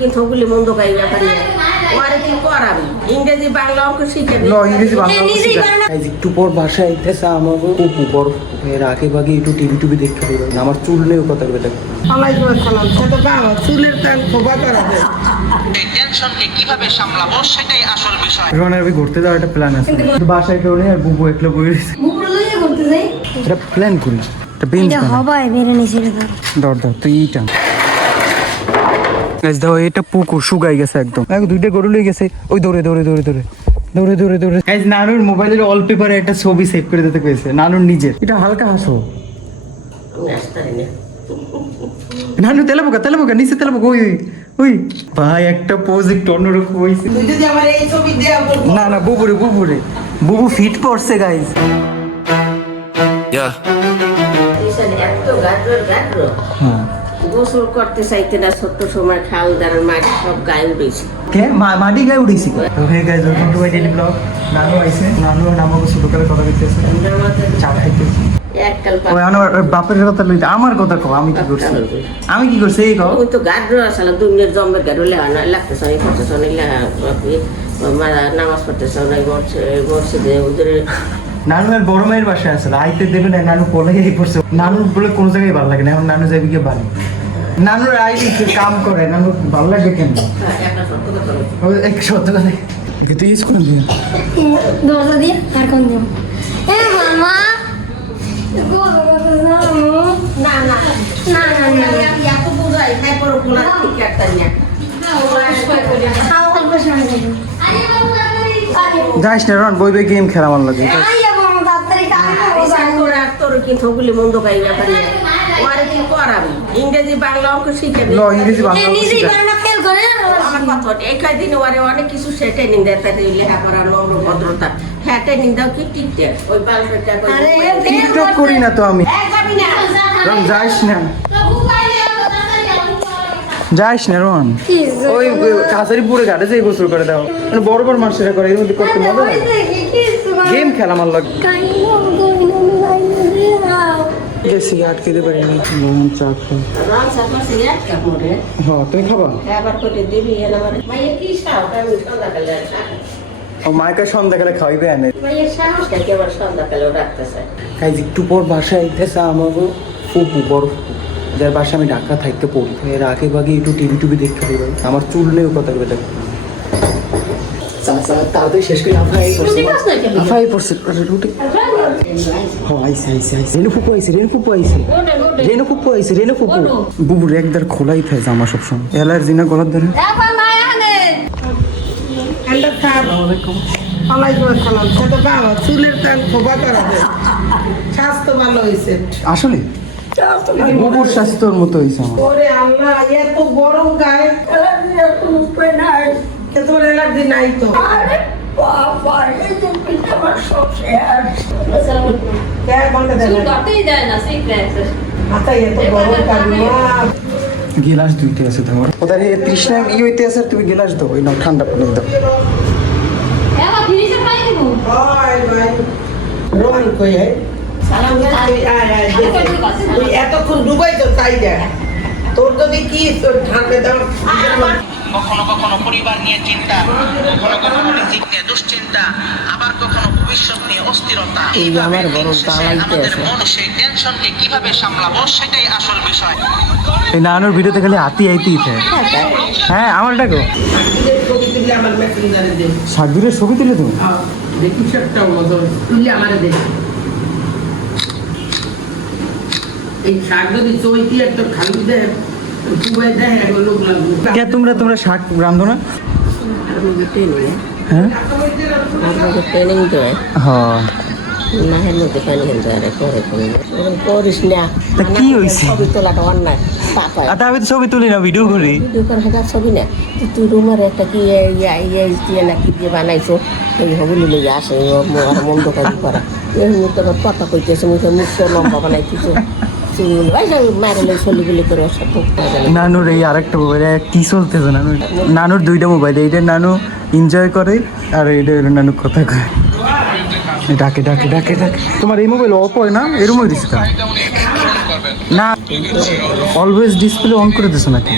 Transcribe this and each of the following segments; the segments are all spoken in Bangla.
কিন্তু ওগুলি মন্দ গাই ব্যাপার ওরে কি করাবি ইংরেজি বাংলা অঙ্ক শিখে ইংরেজি বাংলা একটু পর বাসায় আইতেছে আমাকে পুপু বড় এর আগে ভাগে একটু টিভি টুবি দেখতে পারবে না আমার চুল নেই কথা বলে ওয়ালাইকুম আসসালাম কত বাবা চুলের তাল খোবা করাবে এই টেনশনকে কিভাবে সামলাবো সেটাই আসল বিষয়। রোহানের আমি ঘুরতে যাওয়ার একটা প্ল্যান আছে বাসায় কেউ নেই আর বুবু একলা বই রয়েছে বুবুর লইয়া করতে যাই এটা প্ল্যান করি এটা বেঞ্চ এটা হবাই বেরে নিছে রে ধর ধর তুই এইটা গাইস দাও এটা পুকুর শুকাই গেছে একদম দুইটা গরু লই গেছে ওই দৌড়ে দৌড়ে দৌড়ে দৌড়ে দৌড়ে দৌড়ে দৌড়ে গাইস নানুর মোবাইলের ওয়ালপেপারে একটা ছবি সেভ করে দিতে কইছে নানুর নিজের এটা হালকা হাসো নানু তেলে পোকা নিচে তেলে পোকা ওই ওই ভাই একটা পোজ একটু অন্যরকম হইছে তুই যদি আমার এই ছবি দেয়া বল না না বুবুরে বুবু ফিট পড়ছে গাইস এত গাড্র হ্যাঁ গোসল করতে চাইতে না ছোট্ট সময় খাল দাঁড়ার মাটি সব গায়ে উঠেছে কে মাটি গায়ে উঠেছি তো hey guys welcome to my daily blog নানু আইছে নানু আর আমাকে ছোট করে কথা কইতেছে চা খাইতেছি এককাল ওই আমার বাপের কথা লইতে আমার কথা কও আমি কি করছি এই কও ওই তো গাড্র আসলে দুনিয়ার জম্বের গাড্র লেখা না লাগতেছে অনেক করতেছে অনেক লেখা নামাজ পড়তেছে অনেক মসজিদে ওদের নানুর বড় মায়ের বাসায় আসলে আইতে দেবে না নানু কোলে এই পড়ছে নানুর বলে কোনো জায়গায় ভালো লাগে না এখন নানু যাবি গিয়ে বাড়ি নানুর আইডি কাম করে নানু ভালো লাগে কেন একটা সত্য কথা বলছি। ওই এক সত্য কথা তুই স্কুল দিয়ে দরজা দিয়ে আর কোন দিও এ মামা না না না না না আমি এত বুঝাই তাই পরে বলার ঠিক একটা নিয়ে খাও অল্প সময় দেবো যাইস না রন বই গেম খেলা আমার লাগে তোর কিন্তু ওগুলি মন্দ গাই ব্যাপার ওরে কি করাবি ইংরেজি বাংলা অঙ্ক শিখে ইংরেজি বাংলা নিজেই বাংলা ফেল করে আমার কথা এই কয়দিন ওরে অনেক কিছু সে ট্রেনিং দেয় তাদের লেখাপড়া নম্র ভদ্রতা হ্যাঁ ট্রেনিং দাও কি টিকটক ওই বালসটা টিকটক করি না তো আমি রন যাইস না রন ওই কাছারিপুরে ঘাটে যে গোসল করে দাও মানে বড় বড় মানুষেরা করে এর মধ্যে করতে মজা লাগে গেম খেলা আমার লাগে গেছি আটকে দিতে পারি না মোহন চা খাই হ্যাঁ তুমি খাবা আবার করে দিবি আমার মায়ের কি সাহস আমি সন্ধ্যাকালে ও মাইকা সন্ধ্যাকালে খাওয়াইবে এনে মায়ের সাহস নাকি আবার সন্ধ্যাকালেও রাখতেছে কাজ একটু পর বাসায় আইতেছে আমাকে ফুপু বড় ফুপু যার বাসায় আমি ঢাকা থাকতে পড়ি এর আগে ভাগে একটু টিভি টুবি দেখতে পারি আমার চুল নেই কথা বলে তাড়াতাড়ি শেষ করে আফাই পড়ছে রুটি রেনু ফুপু বুবুর একদার খোলাই থাকে জামা সবসময় অ্যালার্জি না গলার ধরে চুলের তাল খোবা করাবে স্বাস্থ্য ভালো হয়েছে আসলে বুবুর স্বাস্থ্যর মতো হয়েছে আমার ওরে আল্লাহ এত গরম গায়ে কোনো উপায় নাই তোর এলার্জি নাই তো গিলাস দুইতে আছে তোমার ওদের তৃষ্ণা হইতে আছে তুমি গিলাস দাও ওই নাও ঠান্ডা পানি দাও রোহন কই এতক্ষণ ডুবাই তো চাই তোর যদি কি তোর ঠান্ডা দাও কখনো কখনো পরিবার নিয়ে চিন্তা, কখনো কখনো রিজিক নিয়ে দুশ্চিন্তা, আবার কখনো ভবিষ্যৎ নিয়ে অস্থিরতা। এইভাবে আমাদের মন সেই টেনশনকে কিভাবে সামলাবো সেটাই আসল বিষয়। এই নানুর ভিডিওতে খালি হাতি আইতেই থাকে হ্যাঁ আমার ডাকো ছবি তুলে আমার মেসেঞ্জারে দে সাগরের ছবি তুলে তুমি দেখি একটা তুলে আমারে দে এই শাক যদি চৈতি একটা খালু দেয় কে তোমরা শাক রান্ধো না হ্যাঁ ট্রেনিং দেয় হ্যাঁ না হেন মধ্যে পানি হেন যায় করিস না কি হয়েছে ছবি তোলাটা অন্যায় পাপা আমি তো ছবি তুলি না ভিডিও করি ভিডিও করে হেঁটার ছবি না তুই রুমের একটা কি দিয়ে না কি দিয়ে বানাইছো এই হবুলি লই আসে মন্দ কাজ করা এই মুখে আবার কথা কইতেছে মুখে মুখ লম্বা বানাইতেছে নানুর এই আরেকটা মোবাইল কি চলতেছে নানুর দুইটা মোবাইল এইটা নানু এনজয় করে আর এইটা নানু কথা কয় ডাকে ডাকে ডাকে ডাকে তোমার এই মোবাইল অফ হয় না এরম হয়ে দিচ্ছে না অলওয়েজ ডিসপ্লে অন করে দিছো নাকি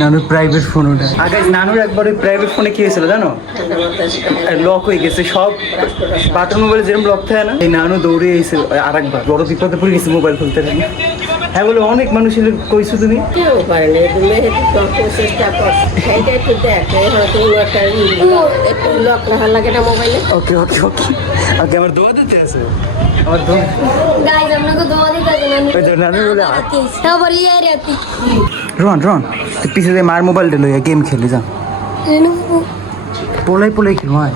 নানুর প্রাইভেট ফোন ওটা আগে নানুর একবার ওই প্রাইভেট ফোনে কি হয়েছিল জানো লক হয়ে গেছে সব বাটন মোবাইলে যেরকম লক থাকে না এই নানু দৌড়ে এসে আরেকবার বড় বিপদে পড়ে গেছে মোবাইল খুলতে লাগে হ্যাঁ বলে অনেক মানুষের কইছো তুমি কেউ পারে না তুমি চেষ্টা করছো সেইটাই তো দেখ হয়তো একটা একটু লক রাখা লাগে না মোবাইলে। ওকে ওকে ওকে ওকে আমার দোয়া দিতে আছে আমার দোয়া গাইস আপনাকে দোয়া দিতে না ওই তো নানু বলে আতি তারপর ইয়ার আতি রন রন তুই পিছিয়ে দিয়ে মার মোবাইলটা লইয়া গেম খেলি যা পোলাই পোলাই খেলো হয়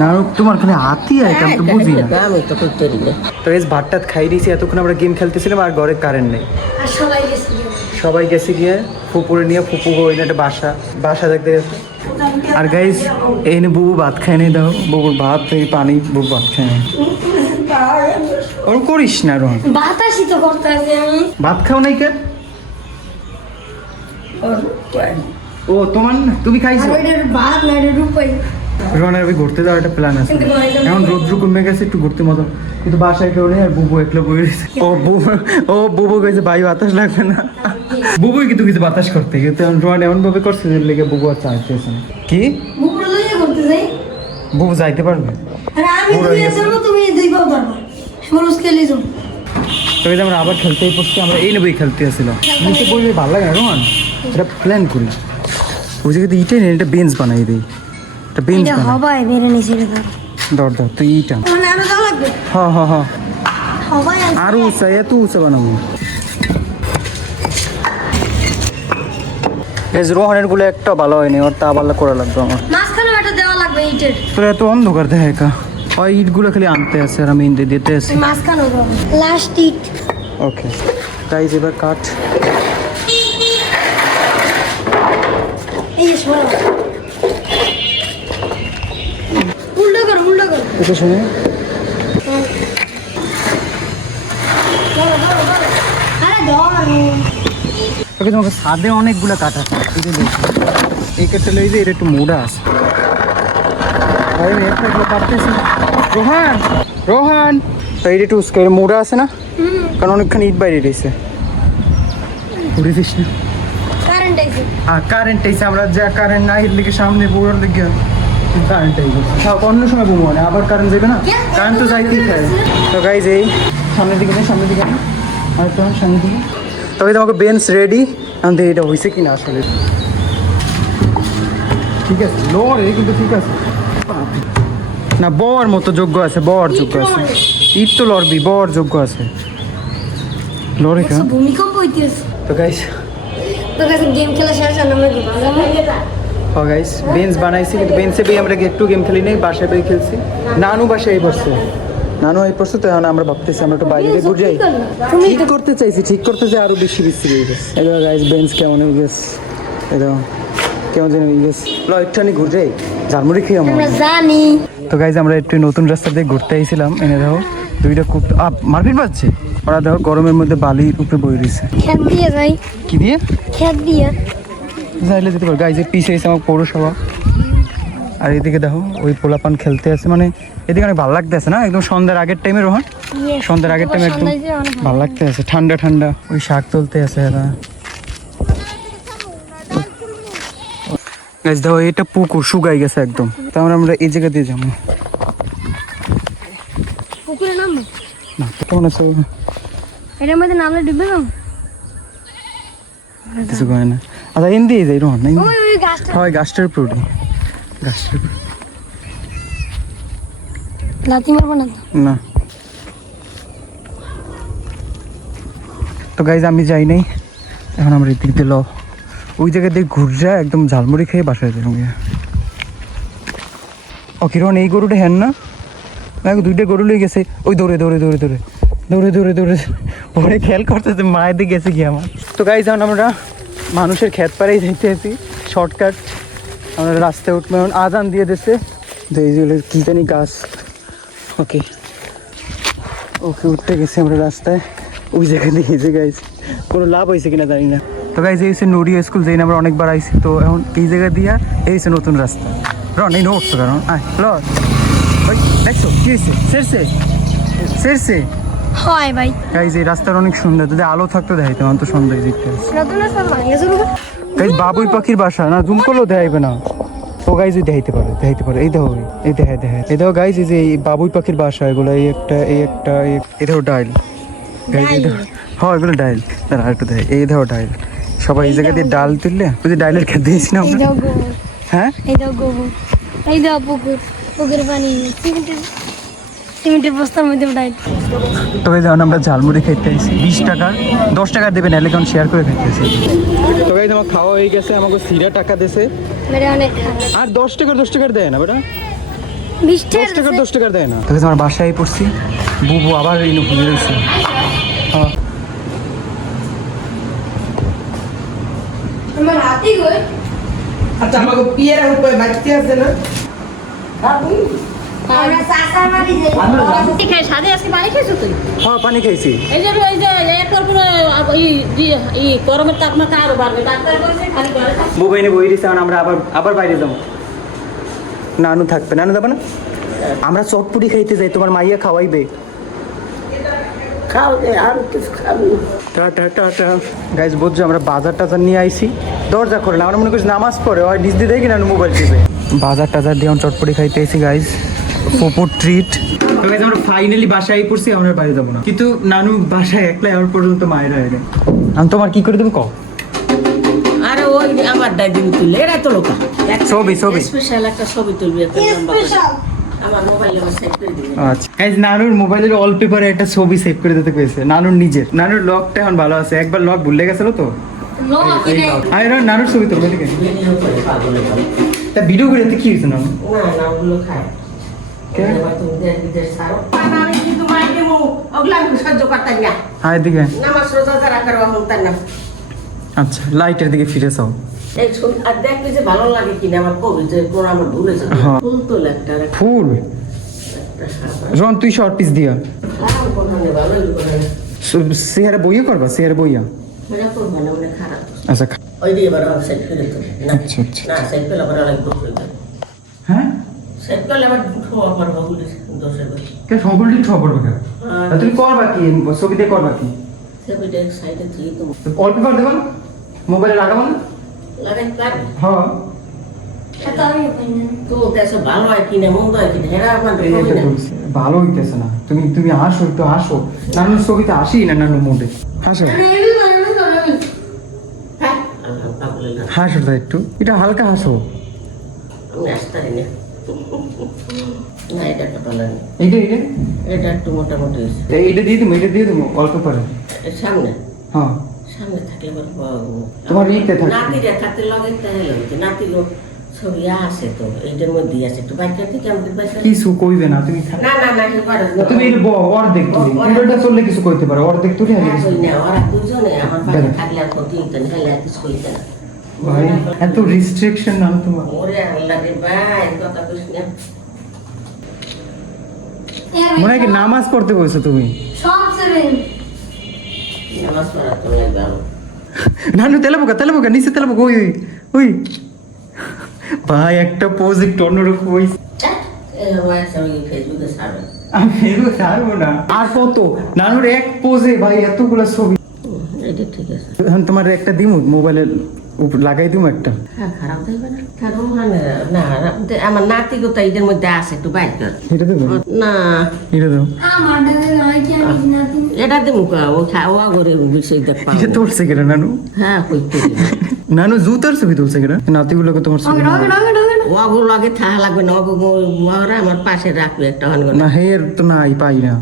না তোমার খালি হাতি আয় আমি তো বুঝি না আমি তো করতে দিলে তো এই ভাতটাত খাই দিয়েছি এতক্ষণ আমরা গেম খেলতেছিলাম আর ঘরে কারেন্ট নেই আর সবাই গেছে সবাই গেছে গিয়ে ফুপুরে নিয়ে ফুপু ওই একটা বাসা দেখতে গেছে আর গাইস এই নে বুবু ভাত খাই নি দাও বুবুর ভাত এই পানি বুবু ভাত খাই নি ওরকম করিস না রোহন বাতাসই তো করতে আছে আমি ভাত খাও নাই কে ও তোমার না? তুমি খাইছো আর এটার ভাত না এটার রূপাই রোহনের ওই ঘুরতে যাওয়ার একটা প্ল্যান আছে এখন রোদ্র কমে গেছে একটু ঘুরতে মতো কিন্তু বাসায় কেউ নেই আর বুবু একলা বই রয়েছে ও বুবু কইছে ভাই বাতাস লাগবে না বুবুই কিন্তু কিছু বাতাস করতে কিন্তু এখন রোহন এমন ভাবে করছে যে লেগে বুবু আর চাইতেছে না কি মুখটা লইয়া করতে যাই বুবু যাইতে পারবে আর আমি দুই আসবো তুমি দুই পাও পারবা সরস খেলি যাও তো এই যে আমরা আবার খেলতেই পড়ছি আমরা এই নেবই খেলতে আসছিলাম নিচে বই ভালো লাগে না রোহন এটা প্ল্যান করি ওই জায়গাতে ইটে নেই এটা বেঞ্চ বানাই দিই একটা বেঞ্চ এটা বানাই হবাই বেরে নিছি রে দর দর তুই ইটা মানে আরো যাওয়া লাগবে হ্যাঁ হ্যাঁ হ্যাঁ হবাই আরো উঁচা এত উঁচা বানাবো এই যে রোহনের গুলো একটা ভালো হয়নি ওর তা ভালো করা লাগবে আমার মাঝখানে একটা দেওয়া লাগবে ইটের তোর এত অন্ধকার দেখে একা ওই ইটগুলো খালি আনতে আছে আর আমি ইন্দে দিতে আছি মাঝখানে লাস্ট ইট ওকে গাইজ এবার কাট এই যে শোনো উল্টো করো এটা শুনে আরে ধর ওকে তোমাকে সাদে অনেকগুলো কাট আছে এই যে দেখো এই কাটটা লই যে এটা একটু মোড়া আছে ভাই আমি একটা এগুলো কাটতেছি রোহান রোহান তো এইটা একটু স্কের মোড়া আছে না কারণ অনেকখানি ইট বাইরে রয়েছে ঘুরে দিস না কারেন্ট আইছে হ্যাঁ কারেন্ট আইছে আমরা যা কারেন্ট নাই এর লিগে সামনে পুরোর লিগে কারেন্ট আইছে সব অন্য সময় বুমো না আবার কারেন্ট যাবে না কারেন্ট তো যাইতেই থাকে তো গাইজ এই সামনের দিকে নেই সামনের দিকে আর তো সামনের দিকে তবে তোমাকে বেঞ্চ রেডি আমি এটা হয়েছে কি না আসলে ঠিক আছে লড়ে কিন্তু ঠিক আছে না বর মতো যোগ্য আছে বর যোগ্য আছে ঈদ তো লড়বি বর যোগ্য আছে লড়ে কেন ভূমিকম্প হইতেছে তো গাইজ তো কাছে গেম খেলা শেষ আর আমরা ও গাইস বেঞ্চ বানাইছি কিন্তু বেঞ্চে বই আমরা একটু গেম খেলি নাই বাসায় বই খেলছি নানু বাসায় পড়ছে নানু এই পড়ছে তো এখন আমরা ভাবতেছি আমরা একটু বাইরে ঘুরে যাই ঠিক করতে চাইছি ঠিক করতে চাই আরো বেশি বেশি হয়ে গেছে এবার গাইস বেঞ্চ কেমন হয়ে গেছে এটা কেমন যেন হয়ে গেছে ল একটুখানি ঘুরে যাই ঝালমুড়ি খেয়ে আমার আমরা জানি তো গাইজ আমরা একটু নতুন রাস্তা দিয়ে ঘুরতে আইছিলাম এনে দেখো দুইটা মারপিট পাচ্ছে ওরা দেখো গরমের মধ্যে বালির উপরে বই রয়েছে খেত দিয়ে যাই কি দিয়ে খেত দিয়ে যাইলে যেতে পারো গাইজের পিছে এসে আমার পৌরসভা আর এদিকে দেখো ওই পোলাপান খেলতে আছে মানে এদিকে অনেক ভালো লাগতে আছে না একদম সন্ধ্যার আগের টাইমে রোহন সন্ধ্যার আগের টাইমে একদম ভালো লাগতে আছে ঠান্ডা ঠান্ডা ওই শাক তুলতে আছে এরা গাইজ দেখো এটা পুকুর শুকাই গেছে একদম তারপরে আমরা এই জায়গা দিয়ে যাবো পুকুরে নামবো না তো কেমন আছে এটার মধ্যে নামলে ডুববে না কিছু করে না আচ্ছা এন দিয়ে যাই রোহন ওই ওই গাছটা হয় গাছটার উপরে উঠি গাছটার উপরে লাথি মারবো না তো না তো গাইজ আমি যাই নাই এখন আমরা এদিক দিয়ে ল ওই জায়গা দিয়ে ঘুরে একদম ঝালমুড়ি খেয়ে বাসায় যাবো ও কিরণ এই গরুটা হ্যান না দেখো দুইটা গরু লই গেছে ওই দৌড়ে দৌড়ে দৌড়ে দৌড়ে দৌড়ে দৌড়ে দৌড়ে ওরে খেয়াল করতেছে মায়ের দিকে গেছে কি আমার তো গাইজ এখন আমরা মানুষের ক্ষেত পাড়েই যাইতে আছি শর্টকাট আমরা রাস্তায় উঠবো এখন আজান দিয়ে দিচ্ছে এইগুলো কি জানি গাছ ওকে ওকে উঠতে গেছি আমরা রাস্তায় ওই জায়গা দিয়ে এই জায়গায় কোনো লাভ হয়েছে কিনা জানি না তো গাইজ এই হচ্ছে নড়িয়া স্কুল যেই আমরা অনেকবার আইছি তো এখন এই জায়গা দিয়া এই হচ্ছে নতুন রাস্তা রন এই উঠছো কারণ আয় ল ওই দেখছো কি হয়েছে সেরছে সেরছে হয় ভাই গাইজ এই রাস্তাটা অনেক সুন্দর, যদি আলো থাকতো দেখাইতে অন্ত সুন্দর দেখতে। নতুন রাস্তা ভাঙিয়ে শুরু গাইজ বাবুই পাখির বাসা না, জুম করলেও দেখাইবে না। ও গাইজ দেখাইতে পারে এই দেখো, এই দেখো গাইজ, এই যে এই বাবুই পাখির বাসা, এগুলো এই একটা এই দেখো ডাইল গাইজ, এই দেখো হ্যাঁ এগুলো ডাইল। দাঁড়া একটু দেখ, এই দেখো ডাইল, সবাই এই জায়গা দিয়ে ডাল তুললে ওই যে ডাইলের খেতে দিয়েছি না এই আমরা। দাও গোবর, হ্যাঁ এই দাও গোবর, এই দাও পুকুর পানি সিমেন্টের বস্তার মধ্যে উঠাই। তবে যখন আমরা ঝালমুড়ি খেতে আসি 20 টাকা 10 টাকা দেবেন, এলে কারণ শেয়ার করে খেতে আসি। তো গাইজ আমার খাওয়া হয়ে গেছে, আমাকে সিরা টাকা দিয়েছে, মেরে অনেক খারাপ আর 10 টাকার দেয় না বেটা, 20 10 টাকার দেয় না। তবে আমার বাসায় পড়ছি, বুবু আবার এই ভুলে গেছে। হ্যাঁ আমার হাতি গই আচ্ছা আমাকে পিয়ারা উপরে বাঁচতে আছে না আমরা সাসার বাড়ি যাই ঠিক আছে, সাথে আজকে পানি খেয়েছো তুই? হ্যাঁ পানি খাইছি। এই যে এরপর এই গরমের তাপমাত্রা আরো বাড়বে, ডাক্তার বলছে খালি ঘরে থাকতে। বুবু এনে বই দিছে, আমরা আবার বাইরে যাবো। নানু থাকবে, নানু যাবে না, আমরা চটপুরি খাইতে যাই, তোমার মাইয়া খাওয়াইবে। খাও দে, আর কিছু খাবি না। টাটা গাইজ বুঝছো, আমরা বাজার টাজার নিয়ে আইছি, দরজা করে না, আমরা মনে করছি নামাজ পড়ে হয় নিচ দিয়ে দেখি না মোবাইল টিপে। বাজার টাজার দিয়ে চটপটি খাইতে আইছি গাইজ, ফুপুর ট্রিট। তো গাইজ আমরা ফাইনালি বাসায় পড়ছি, আমরা বাইরে যাবো না, কিন্তু নানু বাসায় একলাই আর পর্যন্ত মায়ের হয়ে গেছে। আমি তোমার কি করে দেবো কও? আরে ওই আমার ডাইদিন তুললে এরা তো লোকা ছবি স্পেশাল একটা ছবি তুলবি একটা লম্বা করে। স্পেশাল আমার মোবাইলে আমার সেভ করে দিবি। আচ্ছা গাইজ নানুর মোবাইলের ওয়ালপেপারে একটা ছবি সেভ করে দিতে পেয়েছে, নানুর নিজের। নানুর লকটা এখন ভালো আছে, একবার লক ভুলে গেছিল তো। আরে নানুর ছবি তো ঠিক আছে, ভিডিও করে পাগল হয়ে যাবে। তা ভিডিও করে কি হয়েছে নানু? না ওগুলো খায়। কে? এবার তুমি দেশ বিদেশ ছাড়ো। আমি কিন্তু মাই দেবো, ওগুলো আমি সহ্য করতাম না। হ্যাঁ এদিকে। নামাজ রোজা যারা করে হতাম না। আচ্ছা লাইটের দিকে ফিরে যাও। এই ছবি আর দেখবি যে ভালো লাগে কিনা আমার কবি যে কোন আমার ভুলে যাবে। হ্যাঁ। ফুল তোলে একটা ফুল রন তুই শর্ট পিস দিয়া খারাপ কোনখানে ভালো কোনখানে চেহারা বইয়া করবা, চেহারা বইয়া। এটা করবো না মানে খারাপ। আচ্ছা ওই দিয়ে এবার সাইড ফেলে তো না আচ্ছা, আচ্ছা। না সাইড ফেলে আবার অনেক দোষ হয়ে যাবে। হ্যাঁ সাইড ফেলে আবার দুটো আবার ভাবুলি দোষ হয়ে যাবে। কে সকলটি খবর বাকা তুমি করবা কি ছবি দিয়ে করবা কি? সেবিটা সাইডে দিয়ে তো অল্প করে দেবা, মোবাইলে লাগাবো না। লাগাই পারবে। হ্যাঁ এত আমি পাই না তো দেশে ভালো হয় কিনা মন্দ হয় কিনা হেরা আমার এই এটা বলছি, ভালো হইতেছে না, তুমি হাসো, একটু হাসো। নানুর ছবিতে হাসি না, নানুর মুডে হাসো, হ্যাঁ আল্লাহ পাগল না হাসো তা একটু, এটা হালকা হাসো। আমি আসতে পারি না। না এটা কথা লাগে এইটা এটা একটু মোটামুটি হয়েছে। এইটা দিয়ে দেবো অল্প করে। এর সামনে হ্যাঁ সামনে থাকলে আবার তোমার ইতে থাকবে। নাতিরা থাকতে লগে তাহলে হইতো নাতিরও ছবি আছে তো এইটার মধ্যে আছে একটু বাইকটা থেকে আমাদের বাইকটা কিছু কইবে না, তুমি না না না এবারে তুমি এটা অর্ধেক তুলি, পুরোটা চললে কিছু কইতে পারো, অর্ধেক তুলি আগে কিছু। কই না ওরা দুজনে আমার বাইরে থাকলে আর ক্ষতি হইতো না হেলে আর কিছু কইতে না ভাই এত রিস্ট্রিকশন না তোমার। ওরে আল্লাহ রে ভাই কথা কইস না মনে হয় কি নামাজ পড়তে বলছো তুমি? সব সেভেন নামাজ পড়া তো লাগবে আমার নানু তেলাবোকা নিচে তেলাবোকা, ওই ওই ভাই একটা পোজ একটু অন্যরকম হইছে। ফেসবুকে ছাড়বে আমি ফেরো ছাড়বো না আর কত, নানুর এক পোজে ভাই এতগুলা ছবি। এটা ঠিক আছে এখন তোমার একটা দিমু মোবাইলের উপর লাগাই দিমু একটা। হ্যাঁ খারাপ দেখবে না খারাপ মানে না আমার নাতি গোতা এদের মধ্যে আছে একটু বাইক কর এটা দেবো, না এটা দেবো, আমার দাদা নয় কি আমি না তুমি এটা দেবো ও খাওয়া করে বিষয় দেখ পাবো এটা তুলছে কেনা নানু? হ্যাঁ কইতে নানু জুতার ছবি তুলছে কেনা? নাতিগুলোকে তোমার ছবি না। ওগুলো আগে থাকা লাগবে না ওরা আমার পাশে রাখবে একটা হনগন না হের তো নাই পাই না।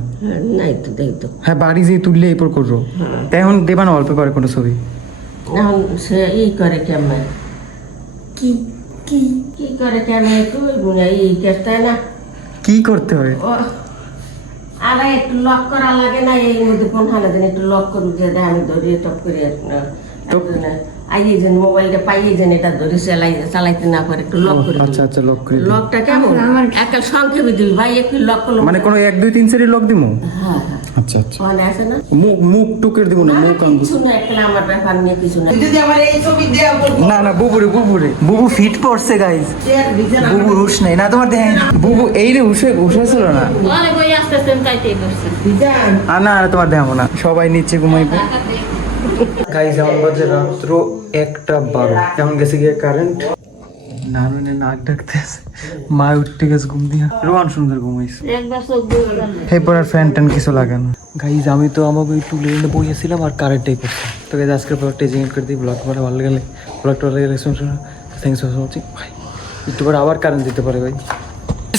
নাই তো দেখ তো হ্যাঁ বাড়ি যেয়ে তুললে এরপর করবো। এখন দেবা না অল্প করে কোনো ছবি? এখন সে ই করে কেমন কি কি কি করে কেমন তুই এই কেসটাই না কি করতে হয়? ও আরে একটু লক করা লাগে না এর মধ্যে কোন হালে দিন একটু লক করু যে আমি ধরিয়ে টপ করে আইয়ে যেন মোবাইলটা পাইয়ে যেন এটা ধরে চালাইতে না পারে একটু লক করে আচ্ছা আচ্ছা লক করে দিই। লকটা কেমন একটা সংক্ষেপে দিবি ভাই একটু লক করলো মানে কোনো 1 2 3 4 লক দিমু? হ্যাঁ হ্যাঁ আচ্ছা আচ্ছা ওখানে আছে না মুখ মুখ টুকের দিব না, মুখ আঙ্গুল। কিছু না একটা আমার ব্যাপার নিয়ে কিছু না যদি আমার এই ছবি দেয়া বলবো না না বুবু ফিট পড়ছে গাইস। বুবু হুশ নাই না তোমার দেখেন বুবু এই রে হুশে ছিল না। অনেক ওই আস্তে আস্তে কাইতেই করছে বিজান না তোমার দেখাবো না, সবাই নিচে ঘুমাইবো। গাইস এখন বাজে রাত্র 1:12, এখন গেছে গিয়ে কারেন্ট। নানুনে নাক ডাকতেছে, মা উঠতে গেছে ঘুম দিয়া, রোহান সুন্দর ঘুমাইছে। একবার চোখ দিয়ে এরপর আর ফ্যান ট্যান কিছু লাগে না। গাইজ আমি তো আমাকে একটু লেনে বইয়েছিলাম আর কারেন্টটাই করছে। তো গাইজ আজকের ব্লগটা এজিং করে দিই। ব্লগটা ভালো গেলে থ্যাংকস ফর ওয়াচিং। ভাই একটু পরে আবার কারেন্ট দিতে পারে ভাই।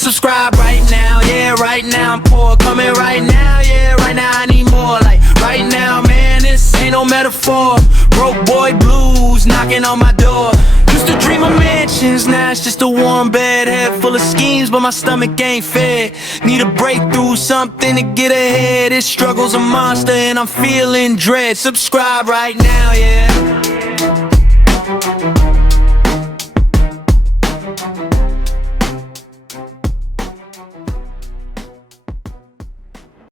Subscribe right now, yeah, right now I'm poor, coming right now, yeah, right now I need more, like, right now, man, this ain't no metaphor, broke boy blues knocking on my door, used to dream of mansions, now it's just a warm bed, head full of schemes, but my stomach ain't fed, need a breakthrough, something to get ahead, this struggle's a monster and I'm feeling dread, subscribe right now, yeah.